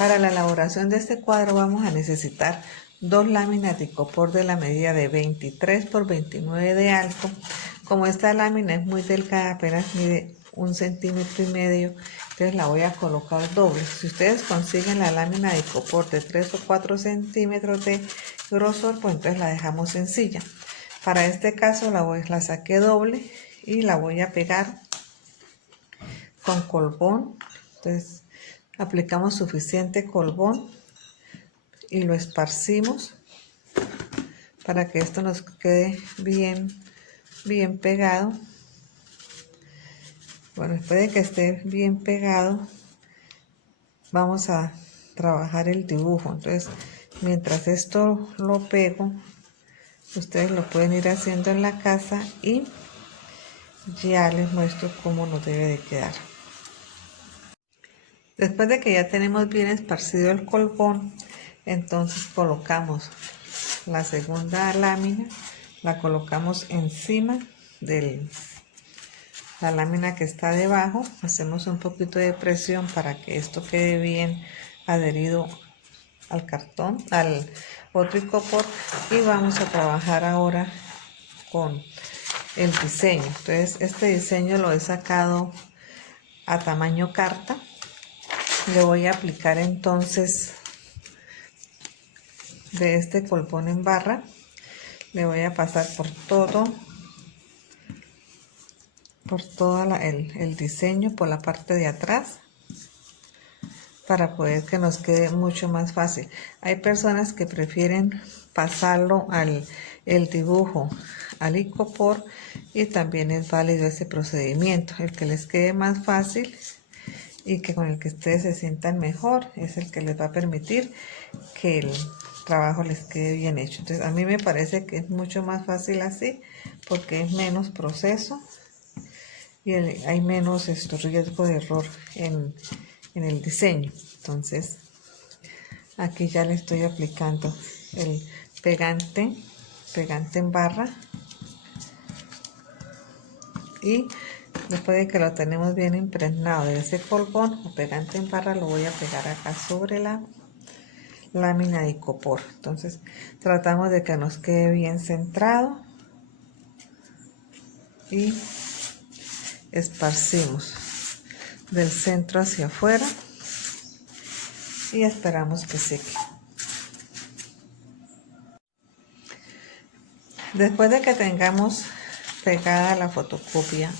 Para la elaboración de este cuadro vamos a necesitar 2 láminas de icopor de la medida de 23 por 29 de alto. Como esta lámina es muy delgada, apenas mide 1,5 centímetros, entonces la voy a colocar doble. Si ustedes consiguen la lámina de icopor de 3 o 4 centímetros de grosor, pues entonces la dejamos sencilla. Para este caso la saqué doble y la voy a pegar con colbón. Entonces aplicamos suficiente colbón y lo esparcimos para que esto nos quede bien pegado. Bueno, después de que esté bien pegado, vamos a trabajar el dibujo. Entonces, mientras esto lo pego, ustedes lo pueden ir haciendo en la casa y ya les muestro cómo nos debe de quedar. Después de que ya tenemos bien esparcido el colbón, entonces colocamos la segunda lámina, la colocamos encima de la lámina que está debajo. Hacemos un poquito de presión para que esto quede bien adherido al cartón, al otro icopor, y vamos a trabajar ahora con el diseño. Entonces este diseño lo he sacado a tamaño carta. Le voy a aplicar entonces de este colbón en barra, le voy a pasar por todo el diseño por la parte de atrás para poder que nos quede mucho más fácil. Hay personas que prefieren pasarlo el dibujo al icopor y también es válido ese procedimiento. El que les quede más fácil y que con el que ustedes se sientan mejor es el que les va a permitir que el trabajo les quede bien hecho. Entonces a mí me parece que es mucho más fácil así porque es menos proceso y hay menos riesgo de error en el diseño. Entonces aquí ya le estoy aplicando el pegante en barra, y después de que lo tenemos bien impregnado de ese colbón o pegante en barra, lo voy a pegar acá sobre la lámina de icopor. Entonces tratamos de que nos quede bien centrado y esparcimos del centro hacia afuera y esperamos que seque. Después de que tengamos pegada la fotocopia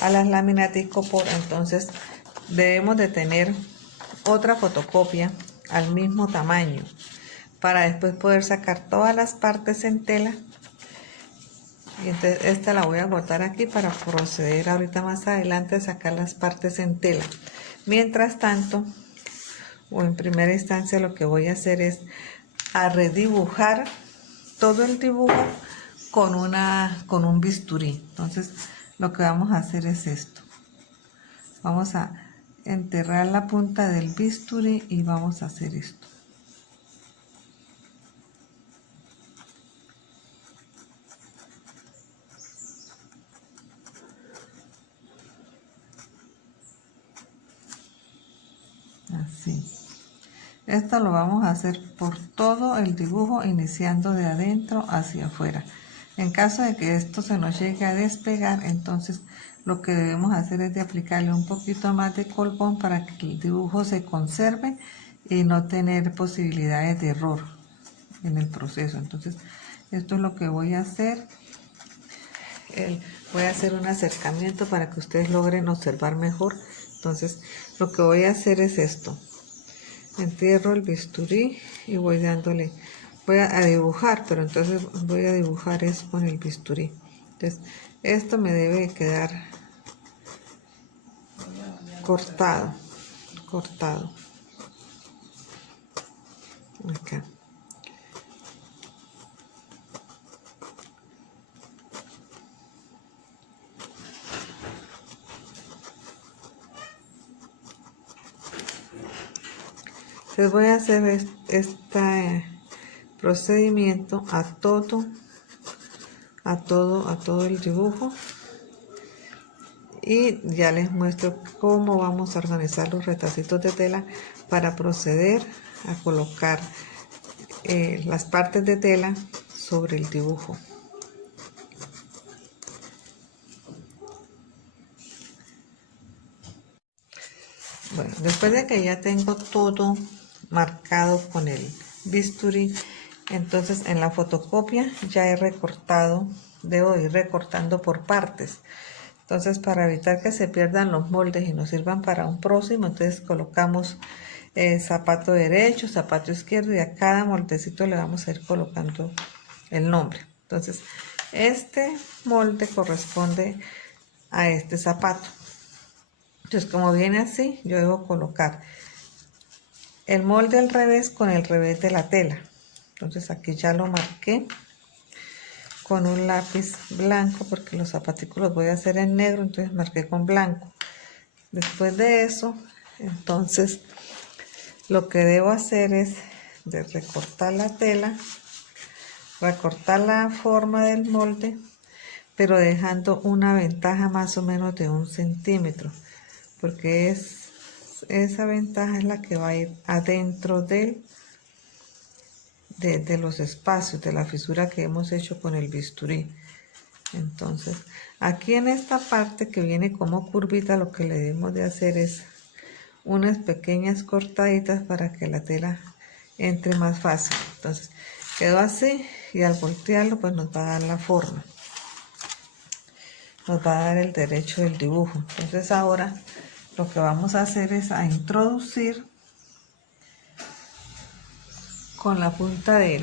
a las láminas de icopor, entonces debemos de tener otra fotocopia al mismo tamaño para después poder sacar todas las partes en tela. Y entonces esta la voy a cortar aquí para proceder ahorita más adelante a sacar las partes en tela. Mientras tanto, o en primera instancia, lo que voy a hacer es a redibujar todo el dibujo con un bisturí. Entonces lo que vamos a hacer es esto. Vamos a enterrar la punta del bisturí y vamos a hacer esto. Así. Esto lo vamos a hacer por todo el dibujo, iniciando de adentro hacia afuera. En caso de que esto se nos llegue a despegar, entonces lo que debemos hacer es de aplicarle un poquito más de colbón para que el dibujo se conserve y no tener posibilidades de error en el proceso. Entonces esto es lo que voy a hacer. Voy a hacer un acercamiento para que ustedes logren observar mejor. Entonces lo que voy a hacer es esto: entierro el bisturí y voy dándole, voy a dibujar, pero entonces voy a dibujar es con el bisturí. Entonces esto me debe quedar cortado acá. Entonces voy a hacer este procedimiento a todo el dibujo, y ya les muestro cómo vamos a organizar los retacitos de tela para proceder a colocar las partes de tela sobre el dibujo. Bueno, después de que ya tengo todo marcado con el bisturí, entonces en la fotocopia ya he recortado, debo ir recortando por partes. Entonces, para evitar que se pierdan los moldes y nos sirvan para un próximo, entonces colocamos zapato derecho, zapato izquierdo, y a cada moldecito le vamos a ir colocando el nombre. Entonces, este molde corresponde a este zapato. Entonces, como viene así, yo debo colocar el molde al revés con el revés de la tela. Entonces, aquí ya lo marqué con un lápiz blanco, porque los zapaticos los voy a hacer en negro, entonces marqué con blanco. Después de eso, entonces, lo que debo hacer es de recortar la tela, recortar la forma del molde, pero dejando una ventaja más o menos de 1 centímetro, porque esa ventaja es la que va a ir adentro de los espacios de la fisura que hemos hecho con el bisturí. Entonces, aquí en esta parte que viene como curvita, lo que le debemos de hacer es unas pequeñas cortaditas para que la tela entre más fácil. Entonces, quedó así, y al voltearlo pues nos va a dar la forma, nos va a dar el derecho del dibujo. Entonces ahora lo que vamos a hacer es a introducir con la punta de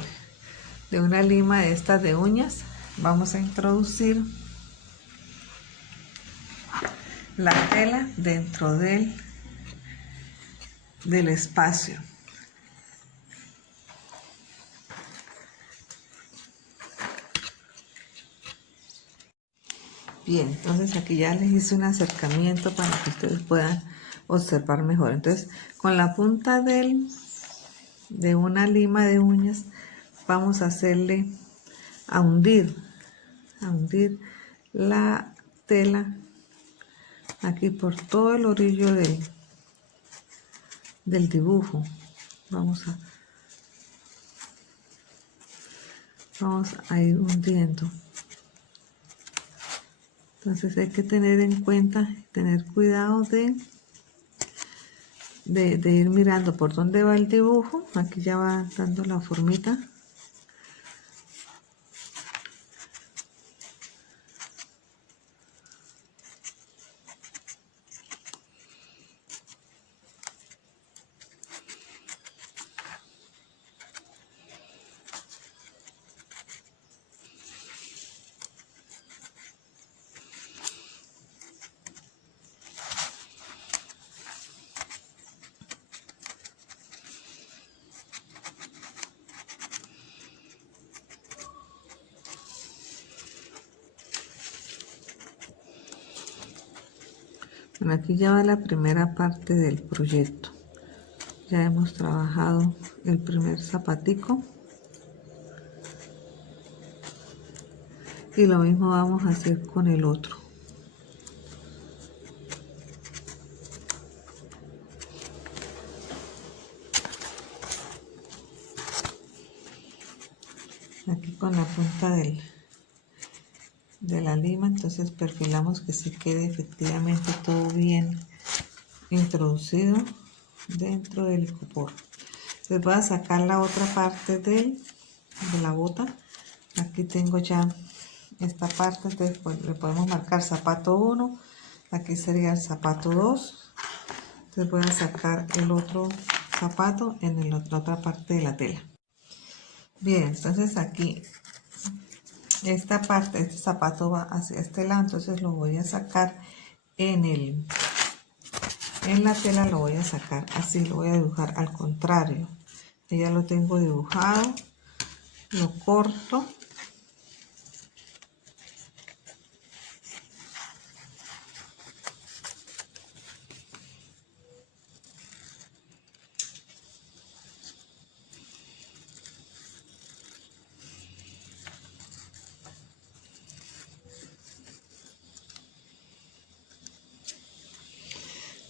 una lima de estas de uñas, vamos a introducir la tela dentro del espacio. Bien, entonces aquí ya les hice un acercamiento para que ustedes puedan observar mejor. Entonces, con la punta de una lima de uñas vamos a hacerle a hundir la tela aquí por todo el orillo del dibujo. Vamos a ir hundiendo. Entonces hay que tener en cuenta, tener cuidado de ir mirando por dónde va el dibujo. Aquí ya va dando la formita. Bueno, aquí ya va la primera parte del proyecto. Ya hemos trabajado el primer zapatico. Y lo mismo vamos a hacer con el otro. Aquí con la punta de la lima, entonces perfilamos que sí quede efectivamente todo bien introducido dentro del icopor. Les voy a sacar la otra parte de la bota. Aquí tengo ya esta parte, entonces pues, le podemos marcar zapato 1, aquí sería el zapato 2. Entonces voy a sacar el otro zapato en la otra parte de la tela. Bien, entonces aquí esta parte, este zapato va hacia este lado, entonces lo voy a sacar en la tela, lo voy a sacar así, lo voy a dibujar al contrario. Ya lo tengo dibujado, lo corto.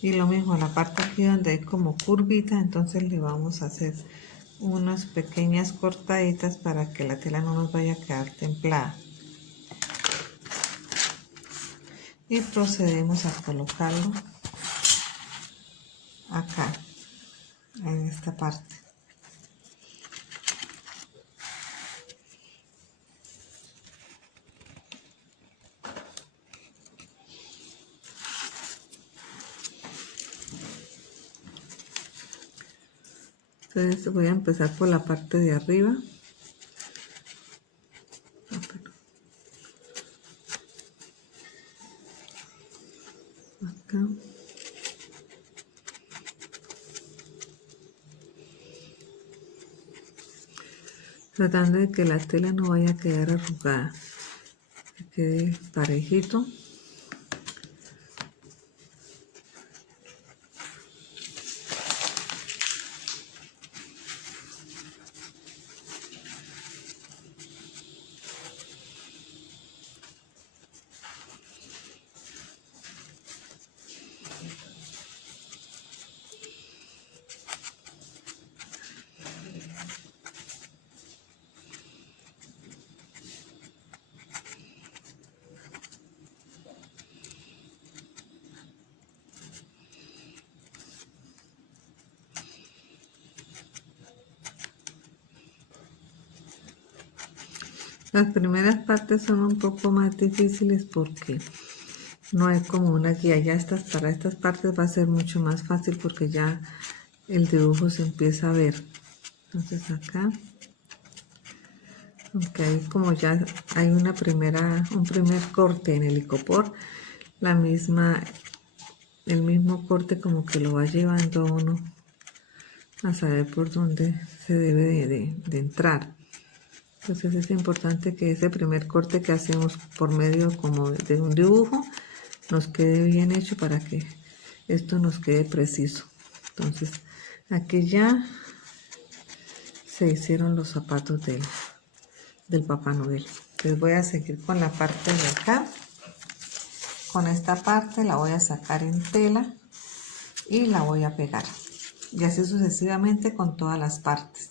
Y lo mismo, la parte aquí donde hay como curvita, entonces le vamos a hacer unas pequeñas cortaditas para que la tela no nos vaya a quedar templada. Y procedemos a colocarlo acá, en esta parte. Entonces voy a empezar por la parte de arriba. Acá. Tratando de que la tela no vaya a quedar arrugada, que quede parejito. Las primeras partes son un poco más difíciles porque no hay como una guía. Ya para estas partes va a ser mucho más fácil porque ya el dibujo se empieza a ver. Entonces acá, aunque hay como ya hay un primer corte en el icopor, el mismo corte como que lo va llevando a uno a saber por dónde se debe de entrar. Entonces es importante que ese primer corte que hacemos por medio como de un dibujo nos quede bien hecho para que esto nos quede preciso. Entonces aquí ya se hicieron los zapatos del Papá Noel. Entonces voy a seguir con la parte de acá. Con esta parte la voy a sacar en tela y la voy a pegar. Y así sucesivamente con todas las partes.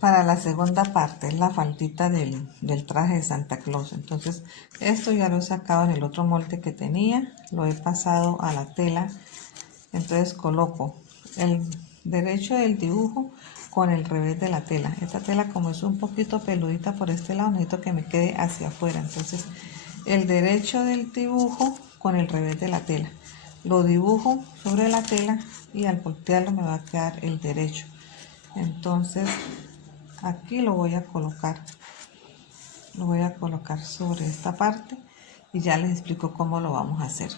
Para la segunda parte, la faldita del traje de Santa Claus. Entonces esto ya lo he sacado en el otro molde que tenía, lo he pasado a la tela. Entonces coloco el derecho del dibujo con el revés de la tela. Esta tela, como es un poquito peludita por este lado, necesito que me quede hacia afuera. Entonces el derecho del dibujo con el revés de la tela, lo dibujo sobre la tela y al voltearlo me va a quedar el derecho. Entonces aquí lo voy a colocar sobre esta parte y ya les explico cómo lo vamos a hacer.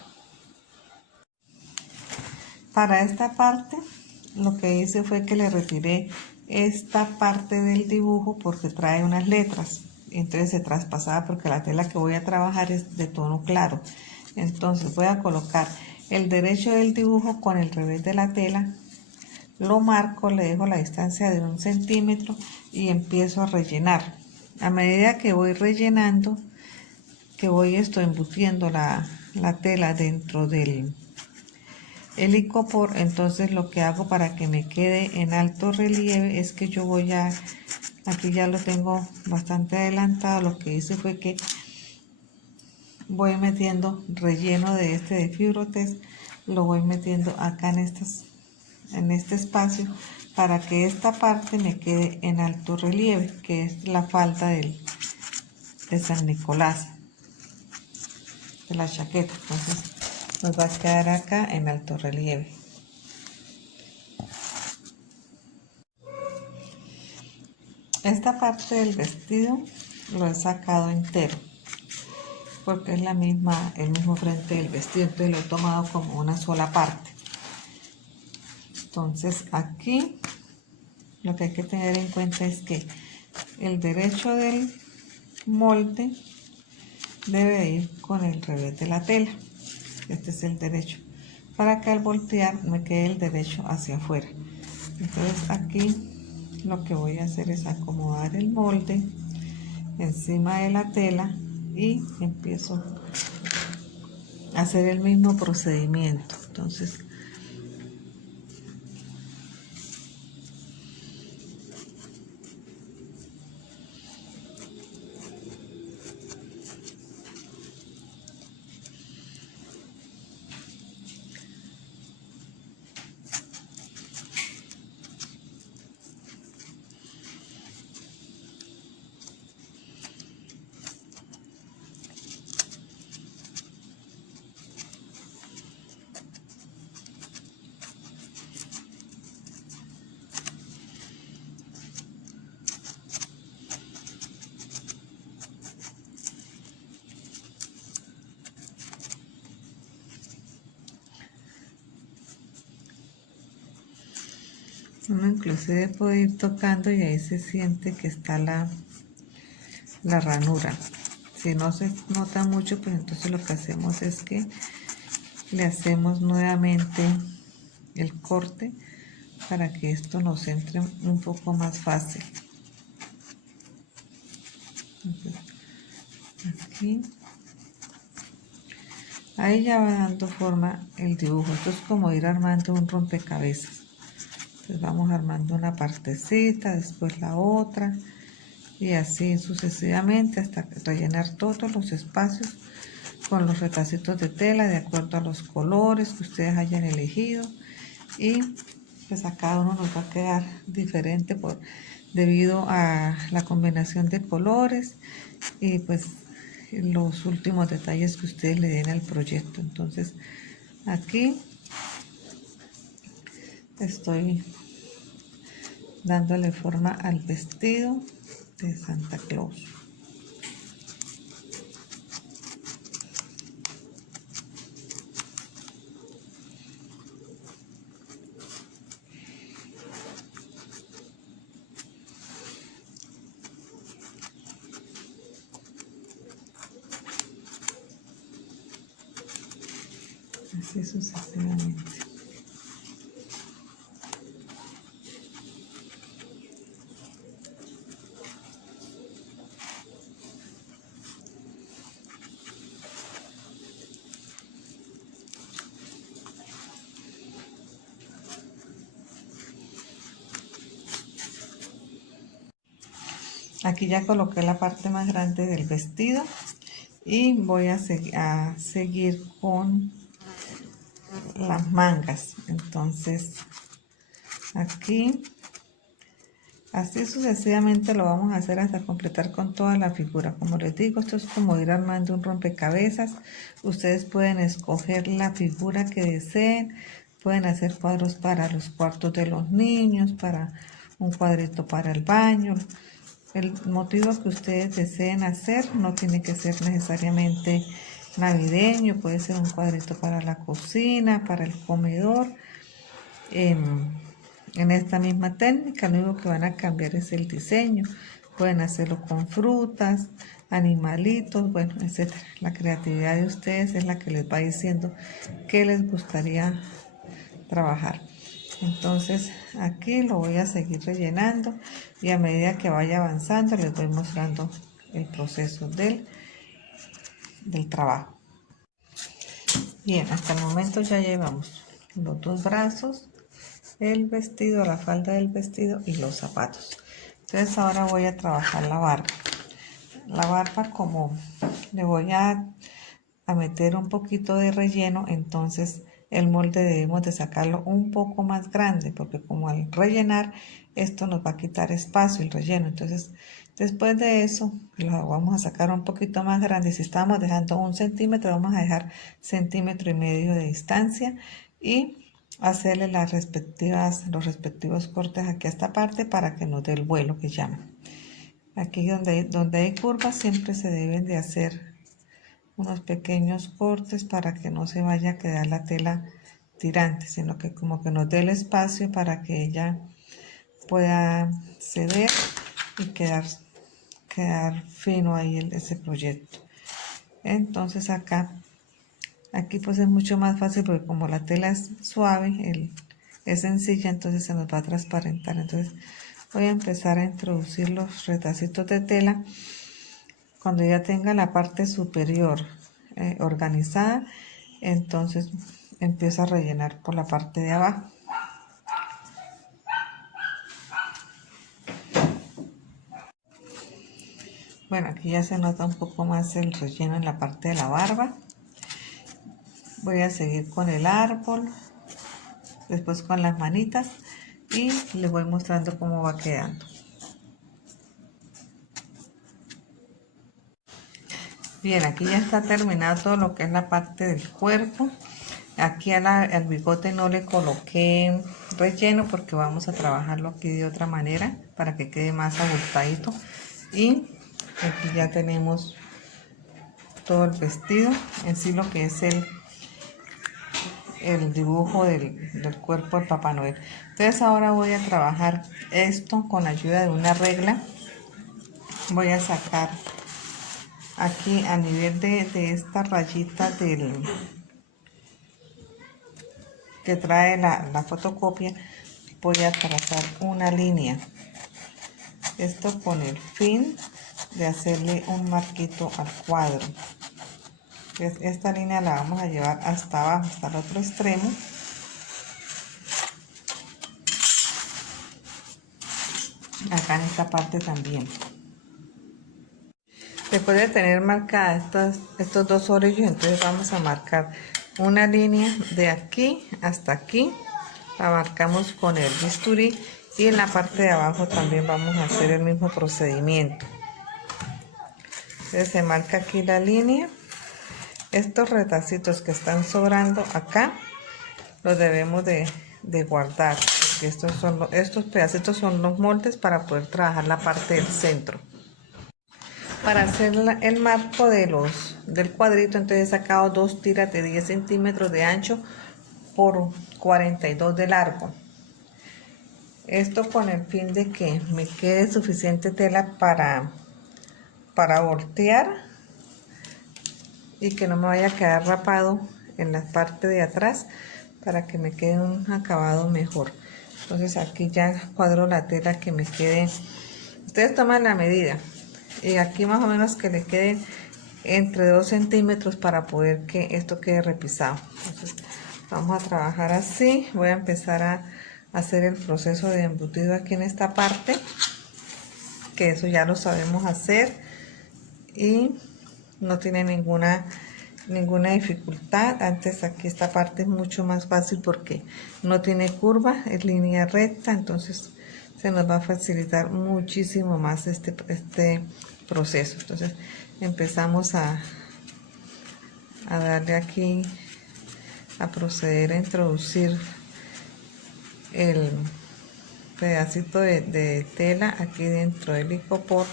Para esta parte lo que hice fue que le retiré esta parte del dibujo porque trae unas letras, entonces se traspasaba porque la tela que voy a trabajar es de tono claro. Entonces voy a colocar el derecho del dibujo con el revés de la tela, lo marco, le dejo la distancia de 1 centímetro y empiezo a rellenar. A medida que voy rellenando, estoy embutiendo la tela dentro del icopor, entonces lo que hago para que me quede en alto relieve es que yo voy aquí ya lo tengo bastante adelantado, lo que hice fue que voy metiendo relleno de Fibrotest, lo voy metiendo acá en este espacio para que esta parte me quede en alto relieve, que es la falda de San Nicolás, de la chaqueta. Entonces nos va a quedar acá en alto relieve. Esta parte del vestido lo he sacado entero porque es el mismo frente del vestido, entonces lo he tomado como una sola parte. Entonces aquí lo que hay que tener en cuenta es que el derecho del molde debe ir con el revés de la tela. Este es el derecho, para que al voltear me quede el derecho hacia afuera. Entonces aquí lo que voy a hacer es acomodar el molde encima de la tela y empiezo hacer el mismo procedimiento. Entonces uno inclusive puede ir tocando y ahí se siente que está la ranura. Si no se nota mucho, pues entonces lo que hacemos es que le hacemos nuevamente el corte para que esto nos entre un poco más fácil. Entonces, aquí, ahí ya va dando forma el dibujo. Esto es como ir armando un rompecabezas. Entonces vamos armando una partecita, después la otra, y así sucesivamente hasta rellenar todos los espacios con los retacitos de tela de acuerdo a los colores que ustedes hayan elegido. Y pues a cada uno nos va a quedar diferente debido a la combinación de colores y pues los últimos detalles que ustedes le den al proyecto. Entonces aquí estoy dándole forma al vestido de Santa Claus. Así sucesivamente. Aquí ya coloqué la parte más grande del vestido y voy a seguir con las mangas. Entonces aquí así sucesivamente lo vamos a hacer hasta completar con toda la figura. Como les digo, esto es como ir armando un rompecabezas. Ustedes pueden escoger la figura que deseen, pueden hacer cuadros para los cuartos de los niños, para un cuadrito para el baño. El motivo que ustedes deseen hacer no tiene que ser necesariamente navideño, puede ser un cuadrito para la cocina, para el comedor. En esta misma técnica, lo único que van a cambiar es el diseño. Pueden hacerlo con frutas, animalitos, bueno, etcétera. La creatividad de ustedes es la que les va diciendo qué les gustaría trabajar. Entonces aquí lo voy a seguir rellenando y a medida que vaya avanzando les voy mostrando el proceso del trabajo. Bien, hasta el momento ya llevamos los dos brazos, el vestido, la falda del vestido y los zapatos. Entonces ahora voy a trabajar la barba. La barba, como le voy a meter un poquito de relleno, entonces el molde debemos de sacarlo un poco más grande, porque como al rellenar esto nos va a quitar espacio el relleno. Entonces después de eso lo vamos a sacar un poquito más grande. Si estamos dejando 1 centímetro, vamos a dejar 1,5 centímetros de distancia y hacerle los respectivos cortes aquí a esta parte para que nos dé el vuelo que llaman. Aquí donde hay curvas siempre se deben de hacer unos pequeños cortes para que no se vaya a quedar la tela tirante, sino que como que nos dé el espacio para que ella pueda ceder y quedar fino ahí ese proyecto. Entonces aquí pues es mucho más fácil porque como la tela es suave, es sencilla, entonces se nos va a transparentar. Entonces voy a empezar a introducir los retacitos de tela. Cuando ya tenga la parte superior organizada, Entonces empiezo a rellenar por la parte de abajo. Bueno, aquí ya se nota un poco más el relleno en la parte de la barba. Voy a seguir con el árbol, después con las manitas y les voy mostrando cómo va quedando. Bien, aquí ya está terminado todo lo que es la parte del cuerpo. Aquí al bigote no le coloqué relleno porque vamos a trabajarlo aquí de otra manera para que quede más abultadito. Y aquí ya tenemos todo el vestido, en sí lo que es el dibujo del cuerpo del Papá Noel. Entonces ahora voy a trabajar esto con la ayuda de una regla. Voy a sacar aquí a nivel de esta rayita que trae la fotocopia, voy a trazar una línea. Esto con el fin de hacerle un marquito al cuadro. Entonces, esta línea la vamos a llevar hasta abajo, hasta el otro extremo. Acá en esta parte también. Después de tener marcadas estos dos orillos, entonces vamos a marcar una línea de aquí hasta aquí. La marcamos con el bisturí y en la parte de abajo también vamos a hacer el mismo procedimiento. Entonces se marca aquí la línea. Estos retacitos que están sobrando acá los debemos de guardar, porque estos pedacitos son los moldes para poder trabajar la parte del centro. Para hacer el marco del cuadrito, entonces he sacado dos tiras de 10 centímetros de ancho por 42 de largo. Esto con el fin de que me quede suficiente tela para voltear y que no me vaya a quedar rapado en la parte de atrás, para que me quede un acabado mejor. Entonces aquí ya cuadro la tela que me quede. Ustedes toman la medida y aquí más o menos que le quede entre 2 centímetros para poder que esto quede repisado. Entonces vamos a trabajar así. Voy a empezar a hacer el proceso de embutido aquí en esta parte, que eso ya lo sabemos hacer y no tiene ninguna dificultad. Antes aquí esta parte es mucho más fácil porque no tiene curva, es línea recta, entonces se nos va a facilitar muchísimo más este proceso. Entonces empezamos a darle aquí, a proceder a introducir el pedacito de tela aquí dentro del icopor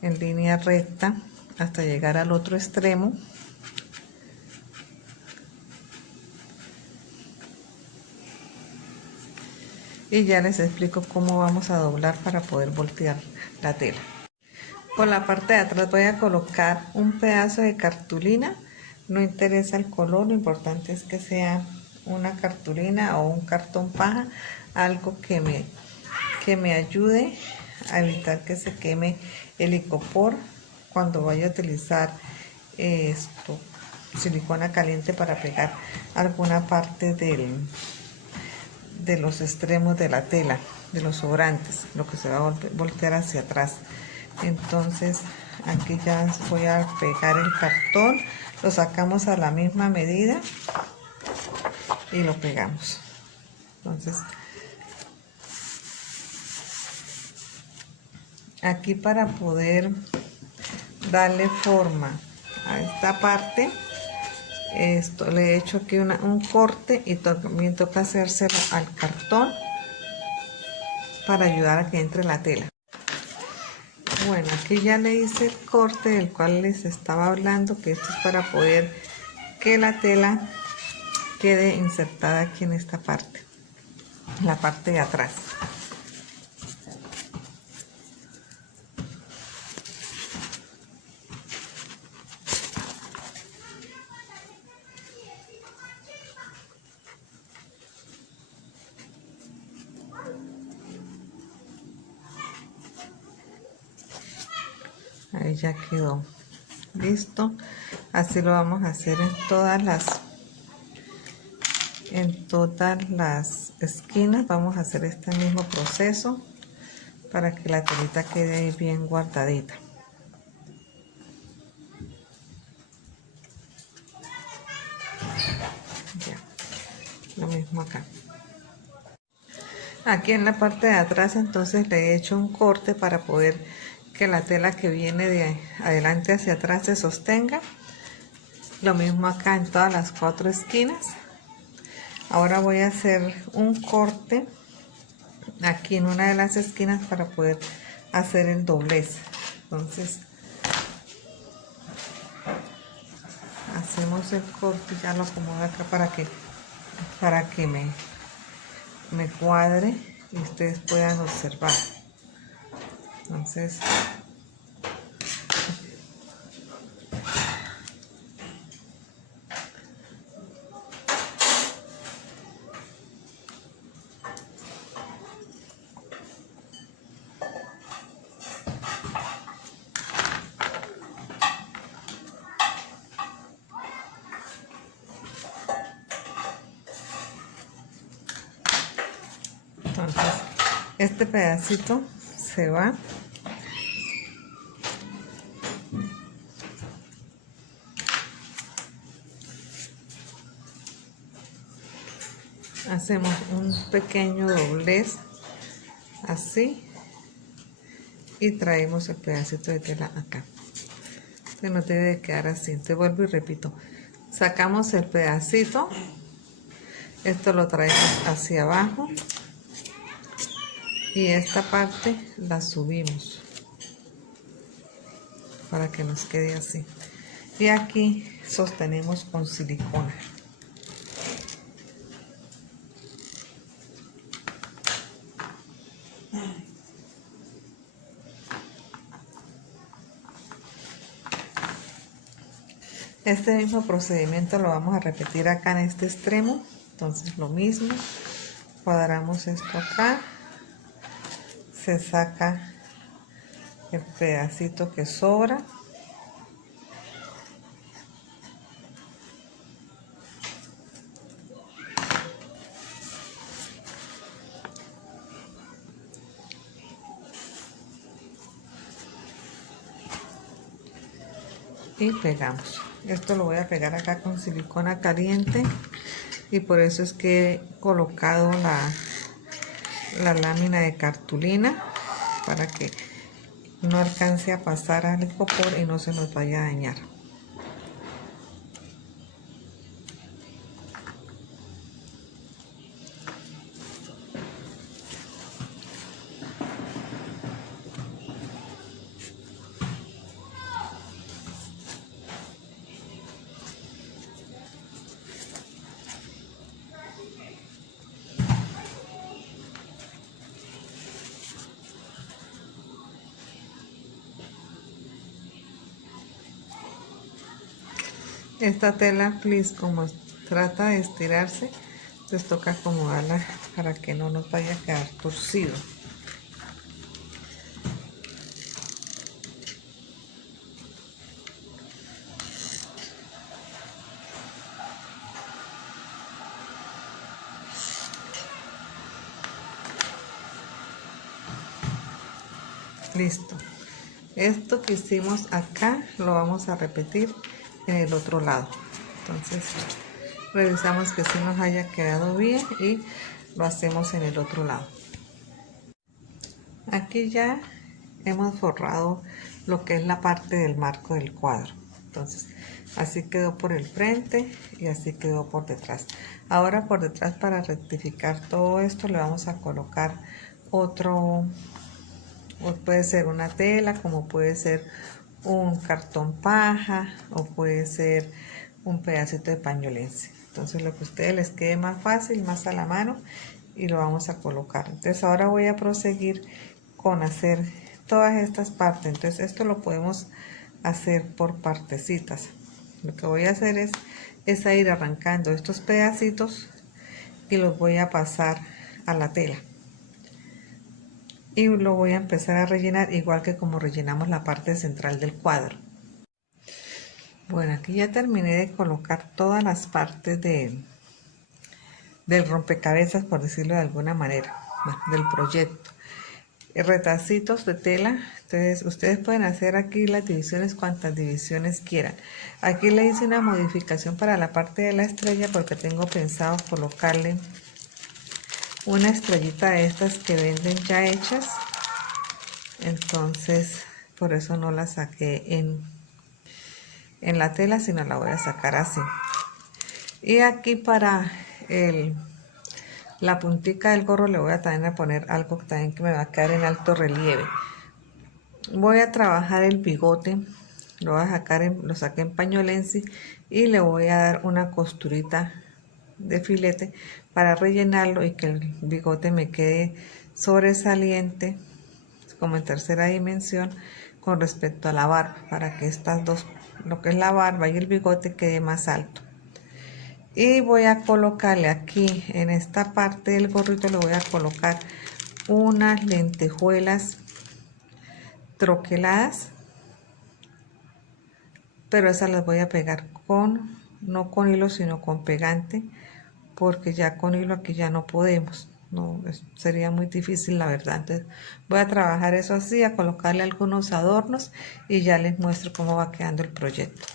en línea recta hasta llegar al otro extremo. Y ya les explico cómo vamos a doblar para poder voltear la tela. Por la parte de atrás voy a colocar un pedazo de cartulina. No interesa el color, lo importante es que sea una cartulina o un cartón paja, algo que me ayude a evitar que se queme el icopor cuando vaya a utilizar silicona caliente para pegar alguna parte de los extremos de la tela, de los sobrantes, lo que se va a voltear hacia atrás. Entonces aquí ya voy a pegar el cartón, lo sacamos a la misma medida y lo pegamos. Entonces aquí, para poder darle forma a esta parte, le he hecho aquí un corte y también toca hacérselo al cartón para ayudar a que entre la tela. Bueno, aquí ya le hice el corte del cual les estaba hablando, que esto es para poder que la tela quede insertada aquí en esta parte, en la parte de atrás. Ahí ya quedó listo. Así lo vamos a hacer en todas las en todas las esquinas. Vamos a hacer este mismo proceso para que la telita quede ahí bien guardadita. Ya, lo mismo acá. Aquí en la parte de atrás entonces le he hecho un corte para poder que la tela que viene de adelante hacia atrás se sostenga. Lo mismo acá en todas las 4 esquinas. Ahora voy a hacer un corte aquí en una de las esquinas para poder hacer el doblez. Entonces hacemos el corte y ya lo acomodo acá para que me cuadre y ustedes puedan observar. Entonces este pedacito se va. Hacemos un pequeño doblez así y traemos el pedacito de tela acá. Se nos debe de quedar así. Te vuelvo y repito, sacamos el pedacito, esto lo traemos hacia abajo y esta parte la subimos para que nos quede así, y aquí sostenemos con silicona. Este mismo procedimiento lo vamos a repetir acá en este extremo. Entonces lo mismo, cuadramos esto acá, se saca el pedacito que sobra, y pegamos. Esto lo voy a pegar acá con silicona caliente y por eso es que he colocado la lámina de cartulina para que no alcance a pasar al icopor y no se nos vaya a dañar. Esta tela fleece, como trata de estirarse, les toca acomodarla para que no nos vaya a quedar torcido. Listo. Esto que hicimos acá lo vamos a repetir en el otro lado. Entonces revisamos que sí nos haya quedado bien y lo hacemos en el otro lado. Aquí ya hemos forrado lo que es la parte del marco del cuadro. Entonces así quedó por el frente y así quedó por detrás. Ahora por detrás, para rectificar todo esto, le vamos a colocar otro, o puede ser una tela, como puede ser un cartón paja, o puede ser un pedacito de pañolense. Entonces lo que a ustedes les quede más fácil, más a la mano, y lo vamos a colocar. Entonces ahora voy a proseguir con hacer todas estas partes. Entonces esto lo podemos hacer por partecitas. Lo que voy a hacer es a ir arrancando estos pedacitos y los voy a pasar a la tela. Y lo voy a empezar a rellenar igual que como rellenamos la parte central del cuadro. Bueno, aquí ya terminé de colocar todas las partes del rompecabezas, por decirlo de alguna manera, bueno, del proyecto. Retacitos de tela. Entonces ustedes pueden hacer aquí las divisiones cuantas divisiones quieran. Aquí le hice una modificación para la parte de la estrella porque tengo pensado colocarle una estrellita de estas que venden ya hechas, entonces por eso no la saqué en la tela, sino la voy a sacar así. Y aquí para la puntica del gorro le voy a también a poner algo también que me va a quedar en alto relieve. Voy a trabajar el bigote, lo voy a sacar lo saqué en pañolensi y le voy a dar una costurita de filete para rellenarlo y que el bigote me quede sobresaliente como en tercera dimensión con respecto a la barba, para que estas dos, lo que es la barba y el bigote, quede más alto. Y voy a colocarle aquí en esta parte del gorrito, le voy a colocar unas lentejuelas troqueladas, pero esas las voy a pegar no con hilo sino con pegante, porque ya con hilo aquí ya no podemos, no, sería muy difícil la verdad. Entonces voy a trabajar eso así, a colocarle algunos adornos y ya les muestro cómo va quedando el proyecto.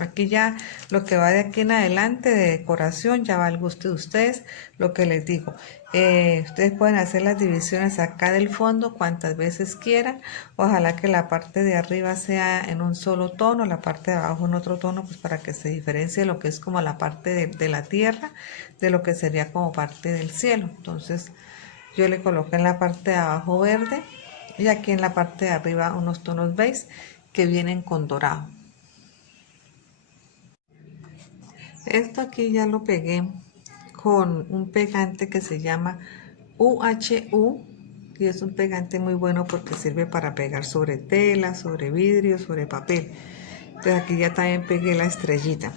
Aquí ya lo que va de aquí en adelante de decoración ya va al gusto de ustedes. Lo que les digo, ustedes pueden hacer las divisiones acá del fondo cuantas veces quieran. Ojalá que la parte de arriba sea en un solo tono, la parte de abajo en otro tono, pues para que se diferencie lo que es como la parte de la tierra de lo que sería como parte del cielo. Entonces yo le coloqué en la parte de abajo verde y aquí en la parte de arriba unos tonos beige que vienen con dorado. Esto aquí ya lo pegué con un pegante que se llama UHU y es un pegante muy bueno porque sirve para pegar sobre tela, sobre vidrio, sobre papel. Entonces aquí ya también pegué la estrellita.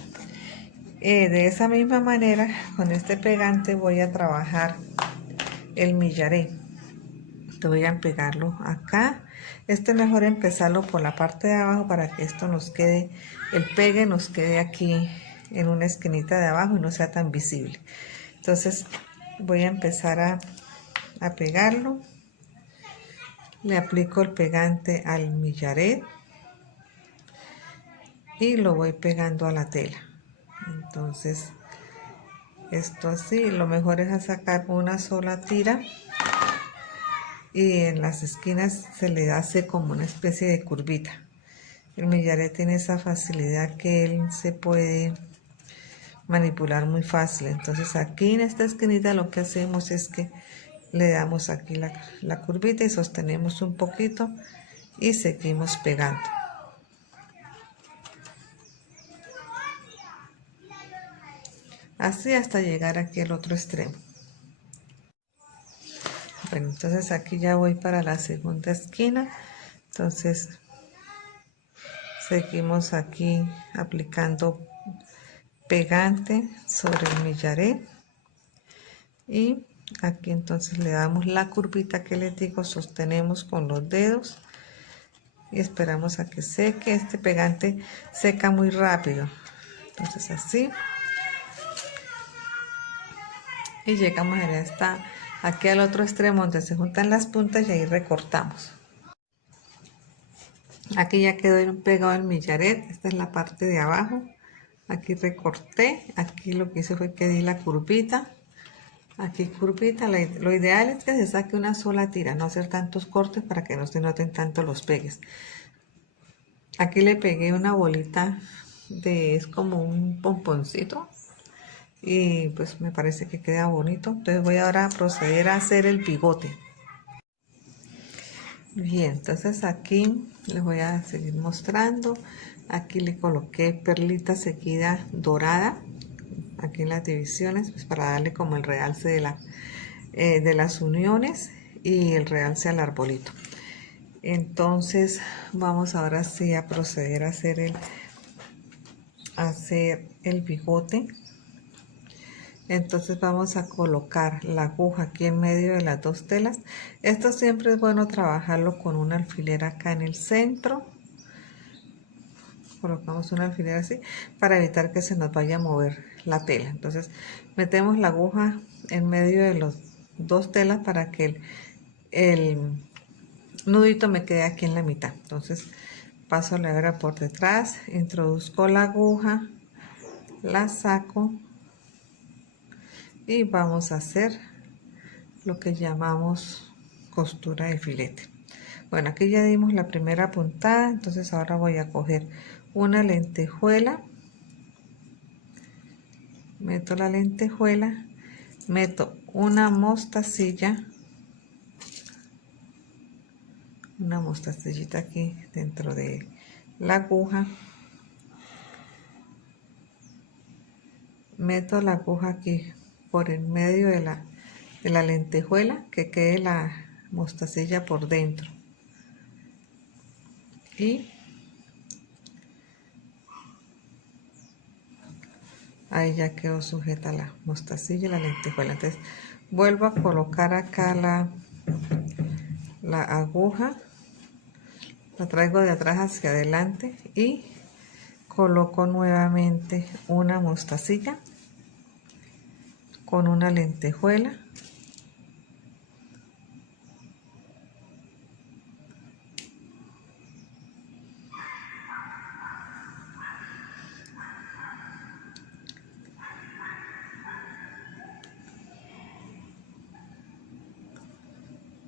De esa misma manera, con este pegante voy a trabajar el millaré. Voy a pegarlo acá. Este es mejor empezarlo por la parte de abajo para que esto nos quede, el pegue nos quede aquí en una esquinita de abajo y no sea tan visible. Entonces voy a empezar a pegarlo. Le aplico el pegante al millaret y lo voy pegando a la tela. Entonces esto así, lo mejor es sacar una sola tira y en las esquinas se le hace como una especie de curvita. El millaret tiene esa facilidad que él se puede manipular muy fácil. Entonces aquí en esta esquinita lo que hacemos es que le damos aquí la curvita y sostenemos un poquito y seguimos pegando. Así hasta llegar aquí al otro extremo. Bueno, entonces aquí ya voy para la segunda esquina. Entonces seguimos aquí aplicando pegante sobre el millaret y aquí entonces le damos la curvita que les digo, sostenemos con los dedos y esperamos a que seque. Este pegante seca muy rápido, entonces así, y llegamos en aquí al otro extremo donde se juntan las puntas y ahí recortamos. Aquí ya quedó pegado el millaret, esta es la parte de abajo. Aquí recorté, aquí lo que hice fue que di la curvita, aquí curvita. Lo ideal es que se saque una sola tira, no hacer tantos cortes para que no se noten tanto los pegues. Aquí le pegué una bolita es como un pomponcito y pues me parece que queda bonito. Entonces voy ahora a proceder a hacer el bigote. Bien, entonces aquí les voy a seguir mostrando. Aquí le coloqué perlita seguida dorada aquí en las divisiones, pues para darle como el realce de las uniones y el realce al arbolito. Entonces vamos ahora sí a proceder a hacer el bigote. Entonces vamos a colocar la aguja aquí en medio de las dos telas. Esto siempre es bueno trabajarlo con un alfiler acá en el centro colocamos un alfiler así para evitar que se nos vaya a mover la tela. Entonces metemos la aguja en medio de los dos telas para que el nudito me quede aquí en la mitad. Entonces paso la hebra por detrás, introduzco la aguja, la saco y vamos a hacer lo que llamamos costura de filete. Bueno, aquí ya dimos la primera puntada, entonces ahora voy a coger una lentejuela, meto la lentejuela, meto una mostacilla, una mostacillita aquí dentro de la aguja, meto la aguja aquí por el medio de la lentejuela, que quede la mostacilla por dentro, y ahí ya quedó sujeta la mostacilla y la lentejuela. Entonces vuelvo a colocar acá la aguja, la traigo de atrás hacia adelante y coloco nuevamente una mostacilla con una lentejuela,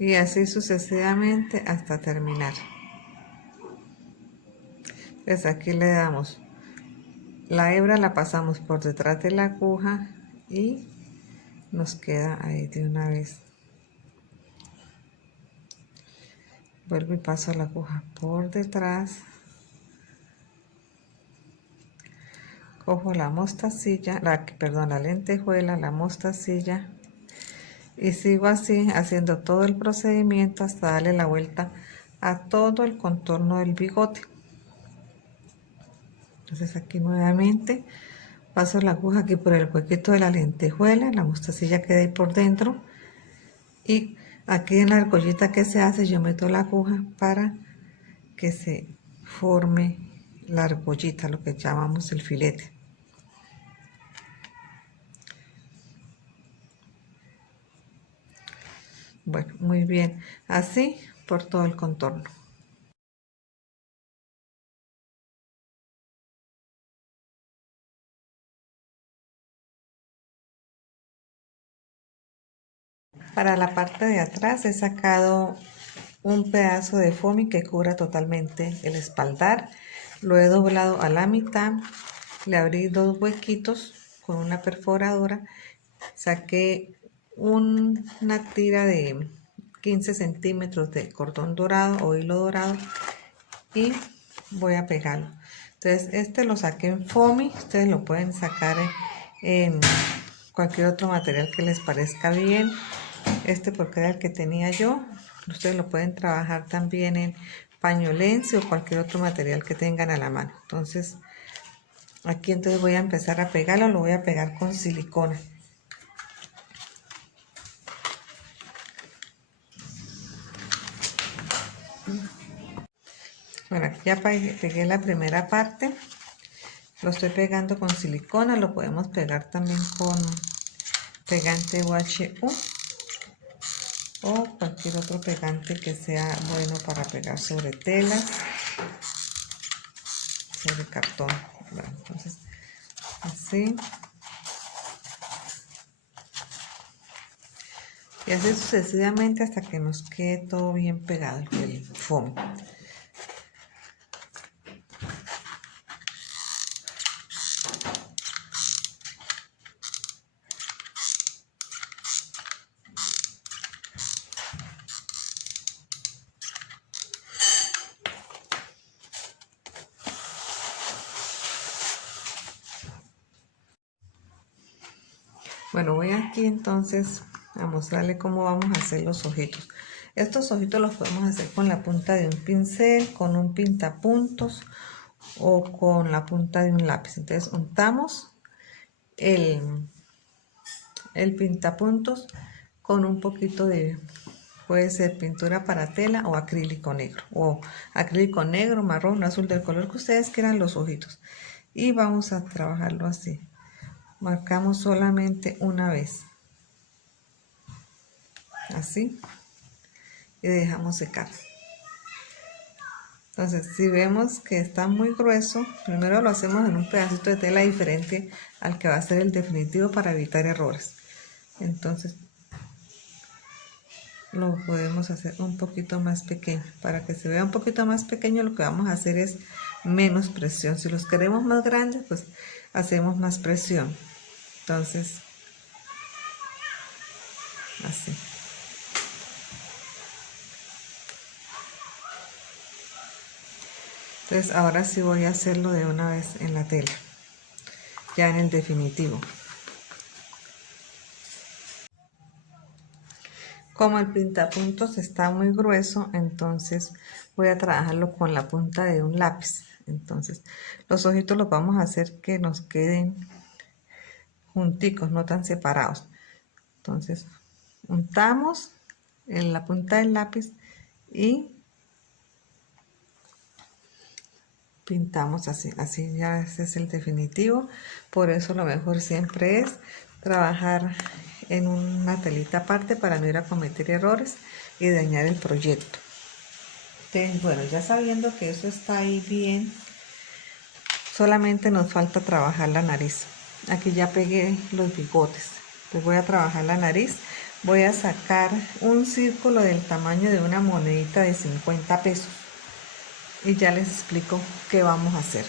y así sucesivamente hasta terminar. Entonces aquí le damos la hebra, la pasamos por detrás de la aguja y nos queda ahí de una vez. Vuelvo y paso la aguja por detrás, cojo la mostacilla, la lentejuela, la mostacilla, y sigo así haciendo todo el procedimiento hasta darle la vuelta a todo el contorno del bigote. Entonces aquí nuevamente paso la aguja aquí por el huequito de la lentejuela, la mostacilla queda ahí por dentro, y aquí en la argollita que se hace yo meto la aguja para que se forme la argollita, lo que llamamos el filete. Bueno, muy bien, así por todo el contorno. Para la parte de atrás he sacado un pedazo de foamy que cubra totalmente el espaldar. Lo he doblado a la mitad, le abrí dos huequitos con una perforadora, saqué una tira de 15 centímetros de cordón dorado o hilo dorado y voy a pegarlo. Entonces este lo saqué en foamy, ustedes lo pueden sacar en cualquier otro material que les parezca bien. Este porque era el que tenía yo. Ustedes lo pueden trabajar también en pañolense o cualquier otro material que tengan a la mano. Entonces aquí entonces voy a empezar a pegarlo, lo voy a pegar con silicona. Bueno, aquí ya pegué la primera parte, lo estoy pegando con silicona, lo podemos pegar también con pegante UHU o cualquier otro pegante que sea bueno para pegar sobre telas, sobre cartón. Bueno, entonces así, y así sucesivamente hasta que nos quede todo bien pegado el foam. Bueno, voy aquí entonces a mostrarle cómo vamos a hacer los ojitos. Estos ojitos los podemos hacer con la punta de un pincel, con un pintapuntos o con la punta de un lápiz. Entonces untamos el pintapuntos con un poquito de Puede ser pintura para tela o acrílico negro, o acrílico negro, marrón, azul, del color que ustedes quieran los ojitos. Y vamos a trabajarlo así. Marcamos solamente una vez, así, y dejamos secar. Entonces, si vemos que está muy grueso, primero lo hacemos en un pedacito de tela diferente al que va a ser el definitivo para evitar errores. Entonces, lo podemos hacer un poquito más pequeño. Para que se vea un poquito más pequeño, lo que vamos a hacer es menos presión. Si los queremos más grandes, pues hacemos más presión. Entonces, así. Entonces, ahora sí voy a hacerlo de una vez en la tela, ya en el definitivo. Como el pintapuntos está muy grueso, entonces voy a trabajarlo con la punta de un lápiz. Entonces, los ojitos los vamos a hacer que nos queden junticos, no tan separados. Entonces, untamos en la punta del lápiz y pintamos así. Así ya ese es el definitivo. Por eso lo mejor siempre es trabajar en una telita aparte para no ir a cometer errores y dañar el proyecto. Entonces, bueno, ya sabiendo que eso está ahí bien, solamente nos falta trabajar la nariz. Aquí ya pegué los bigotes. Pues voy a trabajar la nariz. Voy a sacar un círculo del tamaño de una monedita de 50 pesos. Y ya les explico qué vamos a hacer.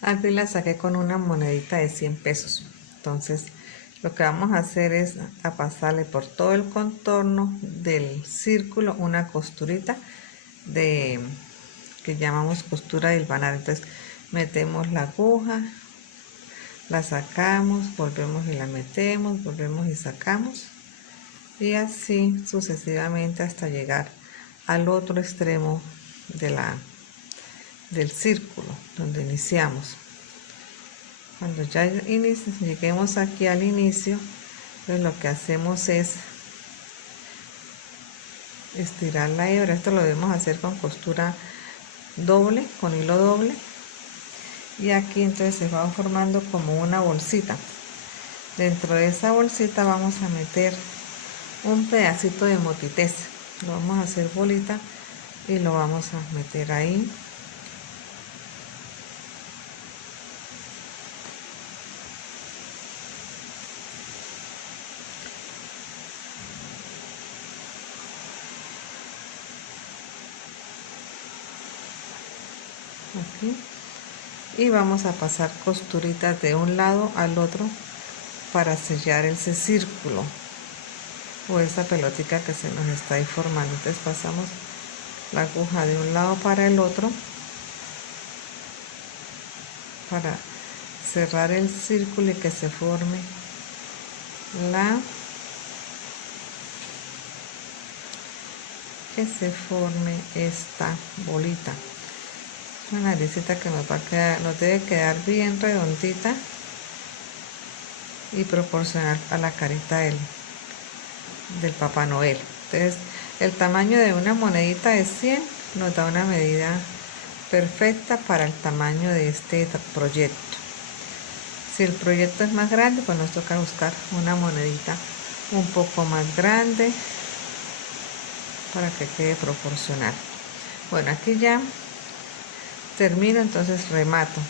Aquí la saqué con una monedita de 100 pesos. Entonces, lo que vamos a hacer es a pasarle por todo el contorno del círculo una costurita que llamamos costura de hilvanar. Entonces, metemos la aguja, la sacamos, volvemos y la metemos, volvemos y sacamos, y así sucesivamente hasta llegar al otro extremo del círculo donde iniciamos. Cuando ya lleguemos aquí al inicio, pues lo que hacemos es estirar la hebra. Esto lo debemos hacer con costura doble, con hilo doble, y aquí entonces se va formando como una bolsita. Dentro de esa bolsita vamos a meter un pedacito de motités. Lo vamos a hacer bolita y lo vamos a meter ahí. Aquí, y vamos a pasar costuritas de un lado al otro para sellar ese círculo o esa pelotica que se nos está ahí formando. Entonces pasamos la aguja de un lado para el otro para cerrar el círculo y que se forme esta bolita. Una naricita que nos debe quedar bien redondita y proporcional a la carita del Papá Noel. Entonces, el tamaño de una monedita de 100 nos da una medida perfecta para el tamaño de este proyecto. Si el proyecto es más grande, pues nos toca buscar una monedita un poco más grande para que quede proporcional. Bueno, aquí ya termino, entonces remato,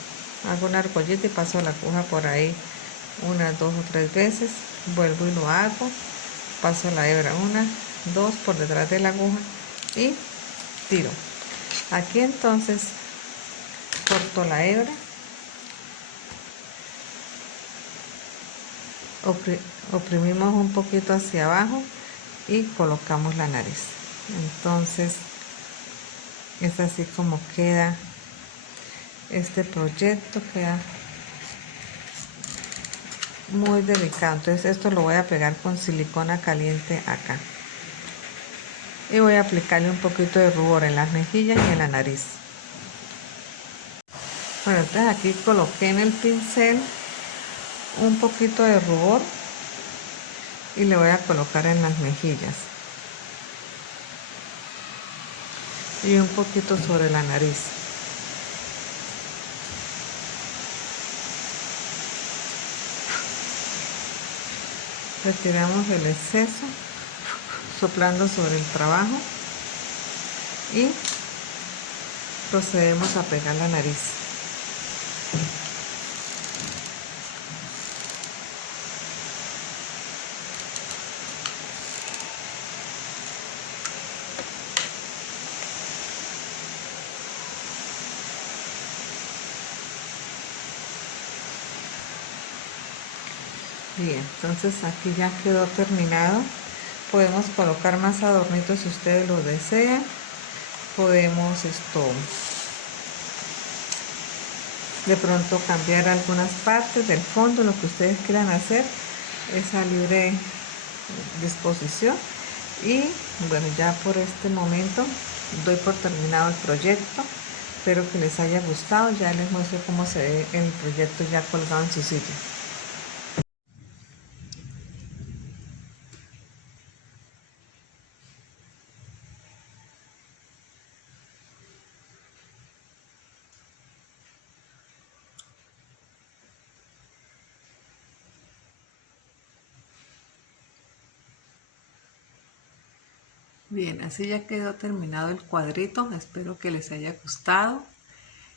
hago una argollita y paso la aguja por ahí unas 2 o 3 veces, vuelvo y lo hago, paso la hebra 1, 2 por detrás de la aguja y tiro. Aquí entonces corto la hebra, oprimimos un poquito hacia abajo y colocamos la nariz. Entonces es así como queda este proyecto, queda muy delicado. Entonces esto lo voy a pegar con silicona caliente acá y voy a aplicarle un poquito de rubor en las mejillas y en la nariz. Bueno, entonces aquí coloqué en el pincel un poquito de rubor y le voy a colocar en las mejillas y un poquito sobre la nariz. Retiramos el exceso soplando sobre el trabajo y procedemos a pegar la nariz. Bien, entonces aquí ya quedó terminado. Podemos colocar más adornitos si ustedes lo desean. Podemos de pronto cambiar algunas partes del fondo, lo que ustedes quieran hacer es a libre disposición. Y bueno, ya por este momento doy por terminado el proyecto. Espero que les haya gustado. Ya les muestro cómo se ve el proyecto ya colgado en su sitio. Bien, así ya quedó terminado el cuadrito. Espero que les haya gustado.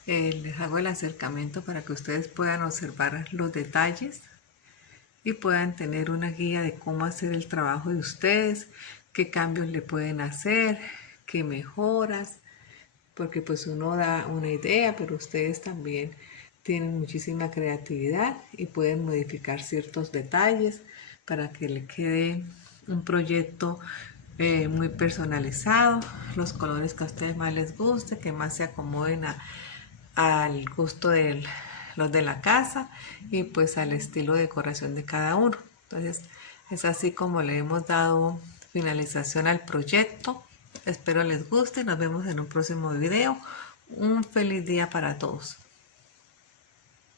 Les hago el acercamiento para que ustedes puedan observar los detalles y puedan tener una guía de cómo hacer el trabajo de ustedes, qué cambios le pueden hacer, qué mejoras, porque pues uno da una idea, pero ustedes también tienen muchísima creatividad y pueden modificar ciertos detalles para que le quede un proyecto muy personalizado, los colores que a ustedes más les guste, que más se acomoden al gusto de los de la casa y pues al estilo de decoración de cada uno. Entonces es así como le hemos dado finalización al proyecto. Espero les guste y nos vemos en un próximo video. Un feliz día para todos.